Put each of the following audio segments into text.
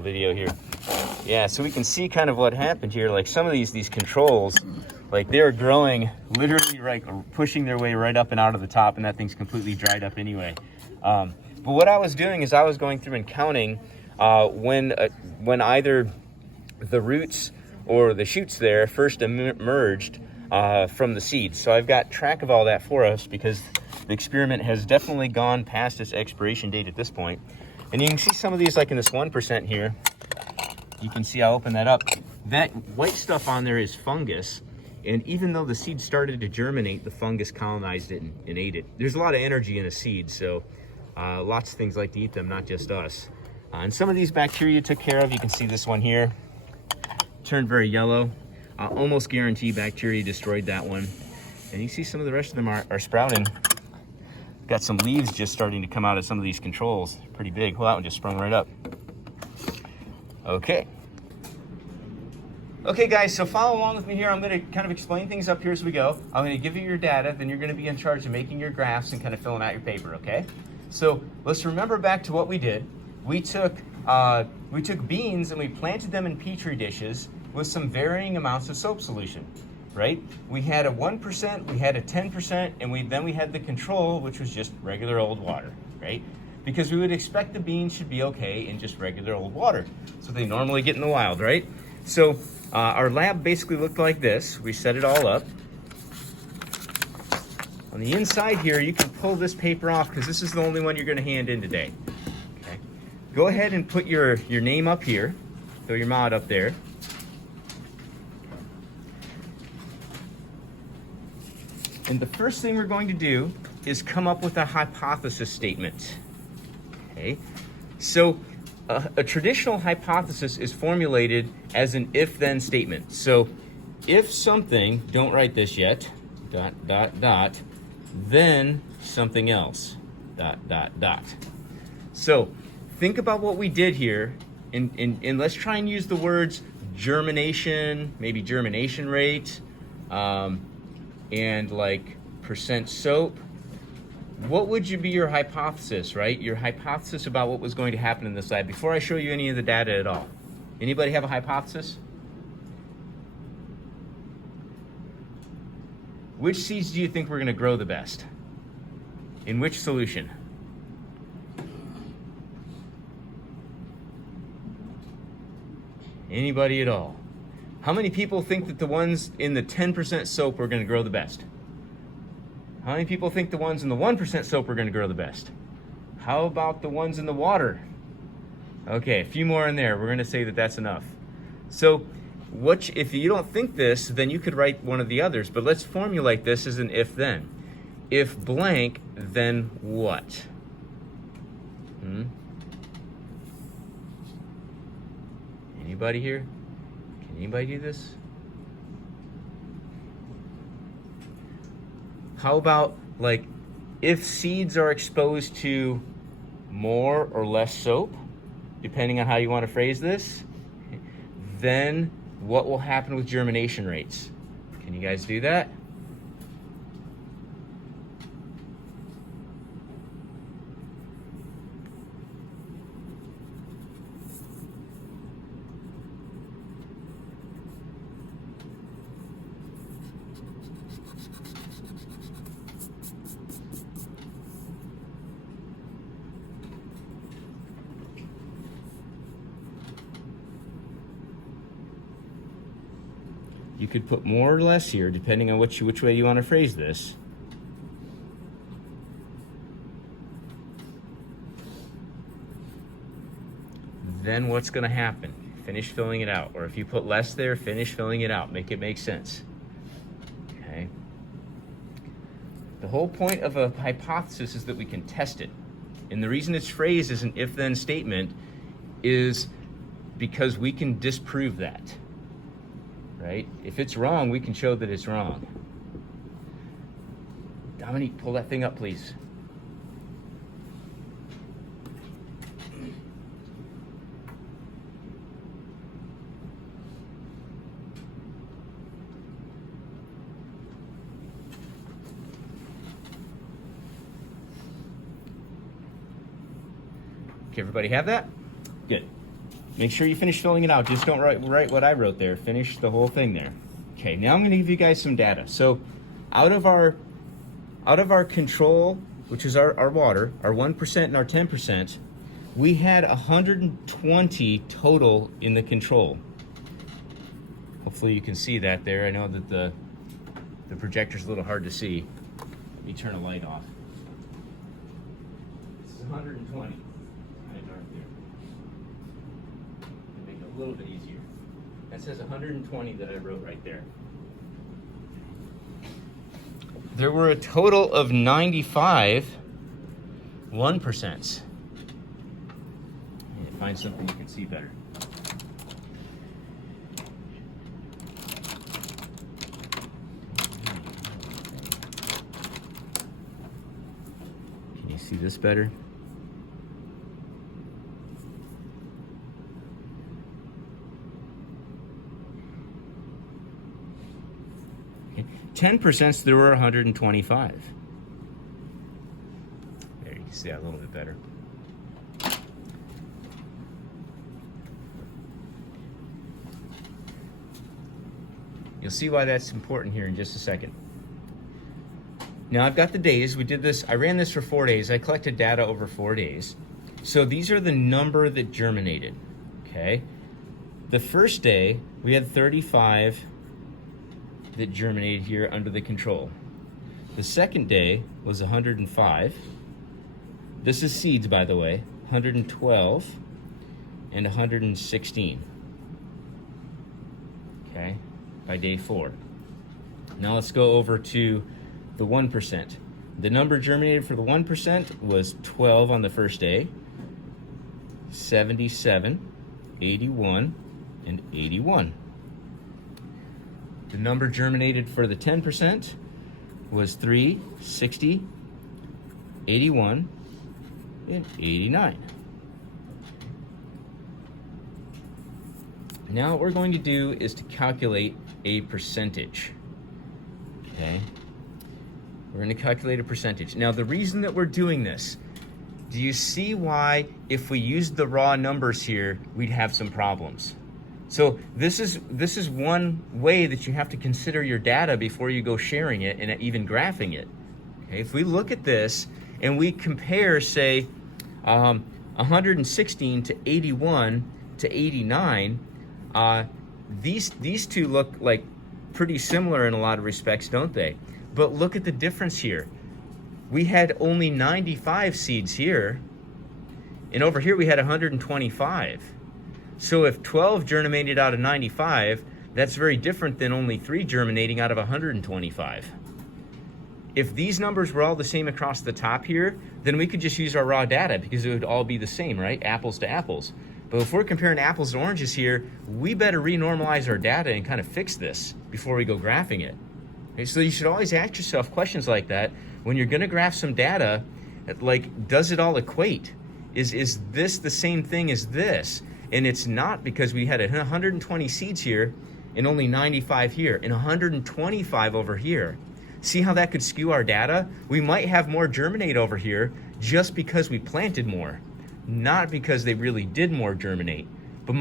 Video here. Yeah, so we can see kind of what happened here. Like some of these controls, like they're growing literally right, pushing their way right up and out of the top, and that thing's completely dried up anyway. But what I was doing is I was going through and counting when either the roots or the shoots there first emerged from the seeds. So I've got track of all that for us because the experiment has definitely gone past its expiration date at this point. And you can see some of these, like in this 1% here, you can see I'll open that up. That white stuff on there is fungus. And even though the seed started to germinate, the fungus colonized it and ate it. There's a lot of energy in a seed, so lots of things like to eat them, not just us. And some of these bacteria took care of. You can see this one here turned very yellow. Almost guarantee bacteria destroyed that one. And you see some of the rest of them are sprouting. Got some leaves just starting to come out of some of these controls. Pretty big. Well, that one just sprung right up. Okay. Okay, guys, so follow along with me here. I'm going to kind of explain things up here as we go. I'm going to give you your data, then you're going to be in charge of making your graphs and kind of filling out your paper, okay? So let's remember back to what we did. We took beans and we planted them in petri dishes with some varying amounts of soap solution. Right? We had a 1%, we had a 10%, and then we had the control, which was just regular old water, right? Because we would expect the beans should be okay in just regular old water. So they normally get in the wild, right? So our lab basically looked like this. We set it all up. On the inside here, you can pull this paper off because this is the only one you're going to hand in today. Okay? Go ahead and put your name up here. Throw your mod up there. And the first thing we're going to do is come up with a hypothesis statement. Okay, so a traditional hypothesis is formulated as an if-then statement. So if something, don't write this yet, ... then something else, ... So think about what we did here, and let's try and use the words germination, maybe germination rate, and like percent soap. What would be your hypothesis, right? Your hypothesis about what was going to happen in this lab before I show you any of the data at all. Anybody have a hypothesis? Which seeds do you think we're going to grow the best? In which solution? Anybody at all? How many people think that the ones in the 10% soap are going to grow the best? How many people think the ones in the 1% soap are going to grow the best? How about the ones in the water? Okay, a few more in there. We're going to say that that's enough. So if you don't think this, then you could write one of the others, but let's formulate this as an if-then. If blank, then what? Anybody here? Anybody do this? How about, like, if seeds are exposed to more or less soap, depending on how you want to phrase this, then what will happen with germination rates? Can you guys do that? You could put more or less here, depending on which way you want to phrase this. Then what's going to happen? Finish filling it out. Or if you put less there, finish filling it out. Make it make sense. Okay. The whole point of a hypothesis is that we can test it. And the reason it's phrased as an if-then statement is because we can disprove that. Right? If it's wrong, we can show that it's wrong. Dominique, pull that thing up, please. Okay, everybody have that? Good. Make sure you finish filling it out. Just don't write what I wrote there. Finish the whole thing there. Okay, now I'm going to give you guys some data. So out of our control, which is our water, our 1% and our 10%, we had 120 total in the control. Hopefully you can see that there. I know that the projector's a little hard to see. Let me turn a light off. This is 120. Kind of dark there. Make it a little bit easier. That says 120 that I wrote right there. There were a total of 95 1%. Find something you can see better. Can you see this better? Okay. 10%, there were 125. There, you can see that a little bit better. You'll see why that's important here in just a second. Now I've got the days. We did this, I ran this for 4 days. I collected data over 4 days. So these are the number that germinated, okay? The first day, we had 35 that germinated here under the control. The second day was 105. This is seeds, by the way, 112 and 116, okay? By day 4. Now let's go over to the 1%. The number germinated for the 1% was 12 on the first day, 77, 81, and 81. The number germinated for the 10% was 3, 60, 81, and 89. Now what we're going to do is to calculate a percentage, okay? We're going to calculate a percentage. Now the reason that we're doing this, do you see why if we used the raw numbers here, we'd have some problems? So this is one way that you have to consider your data before you go sharing it and even graphing it. Okay? If we look at this and we compare, say, 116 to 81 to 89, these two look like pretty similar in a lot of respects, don't they? But look at the difference here. We had only 95 seeds here, and over here we had 125. So if 12 germinated out of 95, that's very different than only 3 germinating out of 125. If these numbers were all the same across the top here, then we could just use our raw data because it would all be the same, right? Apples to apples. But if we're comparing apples to oranges here, we better renormalize our data and kind of fix this before we go graphing it. Okay, so you should always ask yourself questions like that when you're going to graph some data, like, does it all equate? Is this the same thing as this? And it's not, because we had 120 seeds here and only 95 here and 125 over here. See how that could skew our data? We might have more germinate over here just because we planted more, not because they really did more germinate. But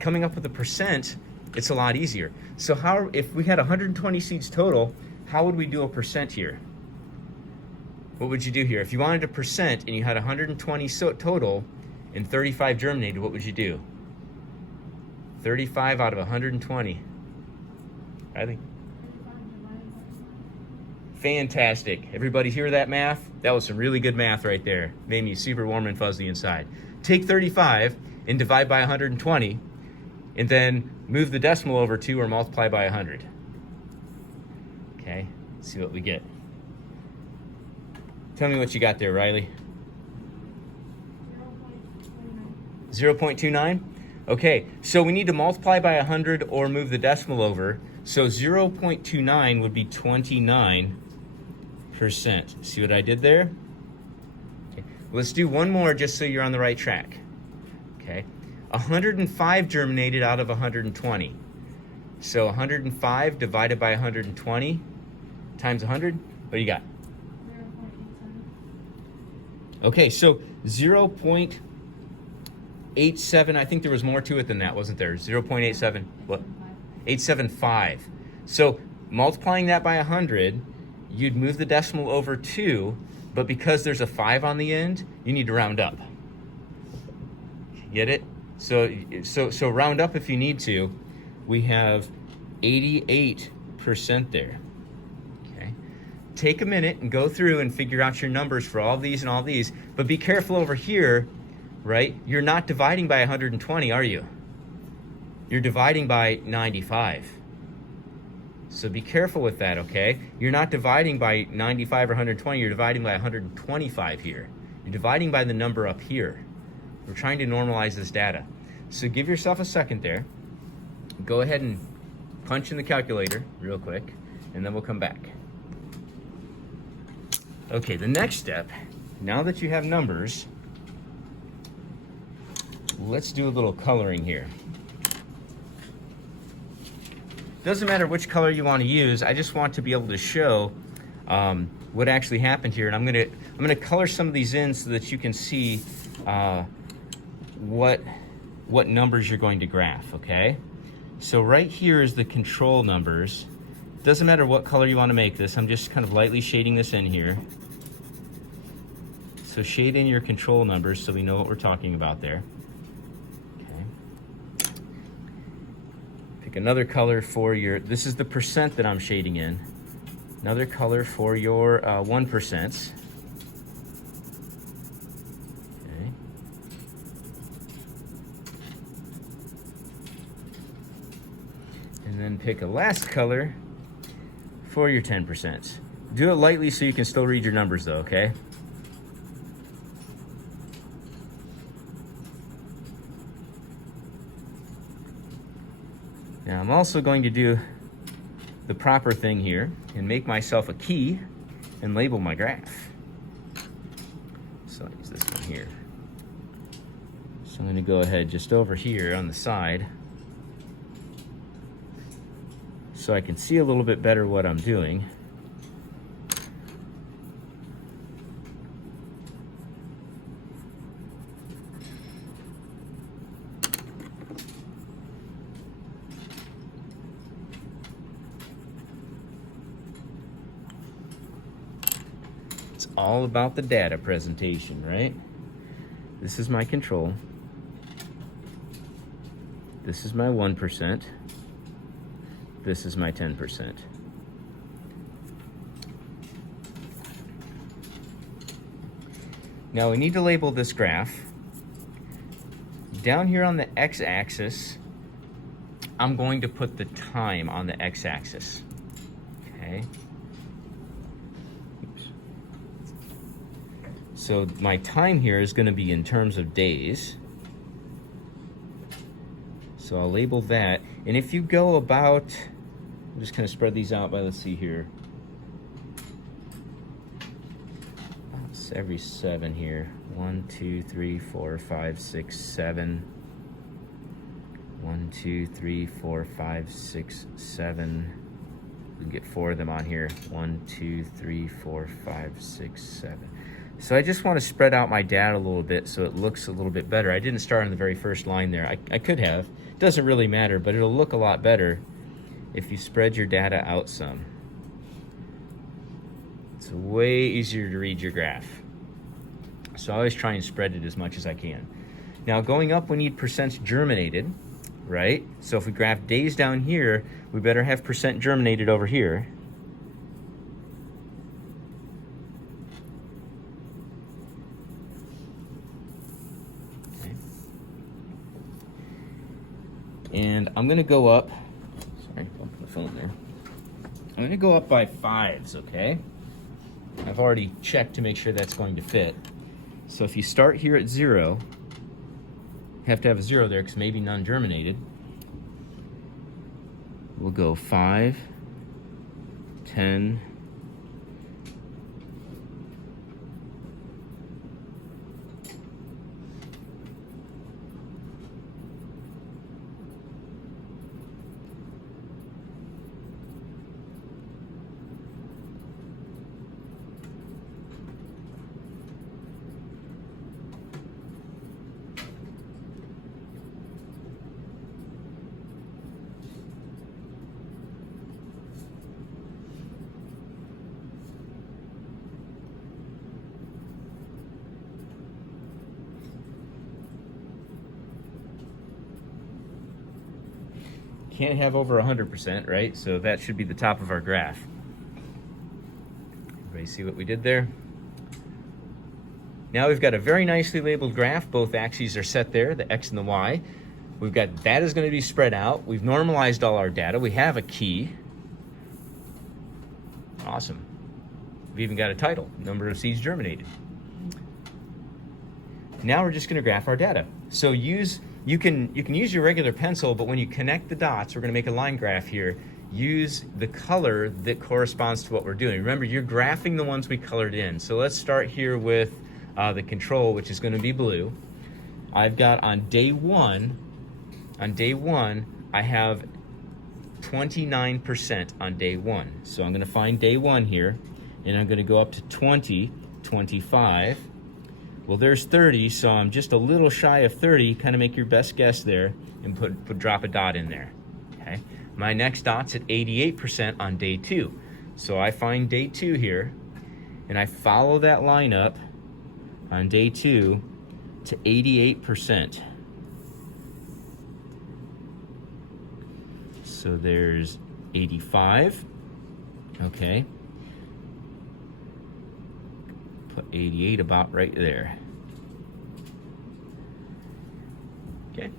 coming up with a percent, it's a lot easier. So if we had 120 seeds total, how would we do a percent here? What would you do here? If you wanted a percent and you had 120 total and 35 germinated, what would you do? 35 out of 120. I think. Fantastic. Everybody hear that math? That was some really good math right there. Made me super warm and fuzzy inside. Take 35 and divide by 120, and then move the decimal over 2 or multiply by 100. Okay, let's see what we get. Tell me what you got there, Riley. 0.29? Okay, so we need to multiply by 100 or move the decimal over. So 0.29 would be 29%. See what I did there? Okay. Let's do one more just so you're on the right track. Okay, 105 germinated out of 120. So 105 divided by 120 times 100, what do you got? 0.87. Okay, so 0.87, I think there was more to it than that, wasn't there? 0.87, what? 875. So multiplying that by 100, you'd move the decimal over 2, but because there's a 5 on the end, you need to round up. Get it? So round up if you need to. We have 88% there. Okay. Take a minute and go through and figure out your numbers for all these and all these, but be careful over here, right? You're not dividing by 120, are you? You're dividing by 95. So be careful with that, okay? You're not dividing by 95 or 120, you're dividing by 125 here. You're dividing by the number up here. We're trying to normalize this data. So give yourself a second there. Go ahead and punch in the calculator real quick, and then we'll come back. Okay, the next step, now that you have numbers, let's do a little coloring here. Doesn't matter which color you want to use, I just want to be able to show what actually happened here. And I'm gonna color some of these in so that you can see what numbers you're going to graph, okay? So right here is the control numbers. Doesn't matter what color you want to make this, I'm just kind of lightly shading this in here. So shade in your control numbers so we know what we're talking about there. Okay. Pick another color for your, this is the percent that I'm shading in. Another color for your 1%. And then pick a last color for your 10%. Do it lightly so you can still read your numbers though, okay? Now I'm also going to do the proper thing here and make myself a key and label my graph. So I'll use this one here. So I'm going to go ahead just over here on the side so I can see a little bit better what I'm doing. It's all about the data presentation, right? This is my control. This is my 1%. This is my 10%. Now we need to label this graph. Down here on the x-axis, I'm going to put the time on the x-axis. Okay. Oops. So my time here is going to be in terms of days. So I'll label that. And if you go about, I'm just going to spread these out by, let's see here, it's every 7 here. 1, 2, 3, 4, 5, 6, 7. 1, 2, 3, 4, 5, 6, 7. We can get 4 of them on here. 1, 2, 3, 4, 5, 6, 7. So I just want to spread out my data a little bit so it looks a little bit better. I didn't start on the very first line there. I could have. It doesn't really matter, but it'll look a lot better if you spread your data out some. It's way easier to read your graph. So I always try and spread it as much as I can. Now going up, we need percents germinated, right? So if we graph days down here, we better have percent germinated over here. Okay. And I'm gonna go up, sorry, don't put the phone there. I'm gonna go up by 5s, okay? I've already checked to make sure that's going to fit. So if you start here at 0, you have to have a 0 there because maybe none germinated. We'll go 5, 10, 20. Can't have over 100%, right? So that should be the top of our graph. Everybody see what we did there? Now we've got a very nicely labeled graph. Both axes are set there, the X and the Y. We've got that is going to be spread out. We've normalized all our data. We have a key. Awesome. We've even got a title, number of seeds germinated. Now we're just going to graph our data. So you can use your regular pencil, but when you connect the dots, we're going to make a line graph here. Use the color that corresponds to what we're doing. Remember, you're graphing the ones we colored in. So let's start here with the control, which is going to be blue. I've got on day one, I have 29% on day one. So I'm going to find day one here, and I'm going to go up to 20, 25. Well, there's 30, so I'm just a little shy of 30. Kind of make your best guess there, and drop a dot in there. Okay. My next dot's at 88% on day two. So I find day two here, and I follow that line up on day two to 88%. So there's 85. Okay. Put 88 about right there. Okay.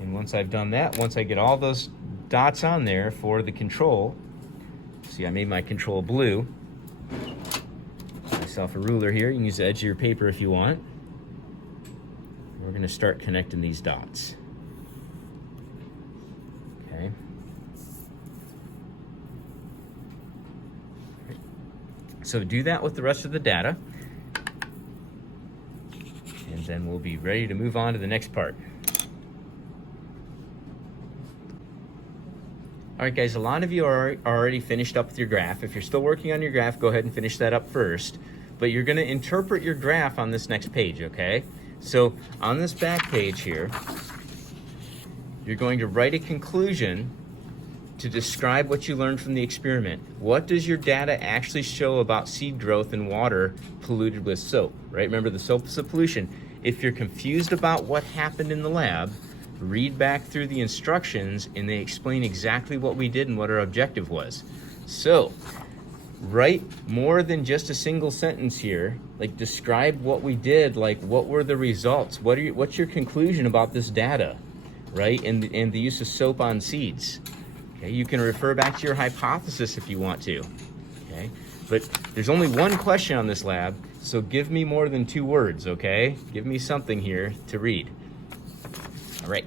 And once I've done that, once I get all those dots on there for the control, see I made my control blue. Myself a ruler here. You can use the edge of your paper if you want. We're going to start connecting these dots. Okay. So do that with the rest of the data, and then we'll be ready to move on to the next part. All right, guys, a lot of you are already finished up with your graph. If you're still working on your graph, go ahead and finish that up first. But you're going to interpret your graph on this next page, okay? So on this back page here, you're going to write a conclusion to describe what you learned from the experiment. What does your data actually show about seed growth in water polluted with soap, right? Remember, the soap is a pollution. If you're confused about what happened in the lab, read back through the instructions, and they explain exactly what we did and what our objective was. So write more than just a single sentence here. Like, describe what we did, like what were the results, what's your conclusion about this data, right? And the use of soap on seeds. Okay, you can refer back to your hypothesis if you want to. Okay, but there's only one question on this lab, so give me more than 2 words, okay? Give me something here to read. All right.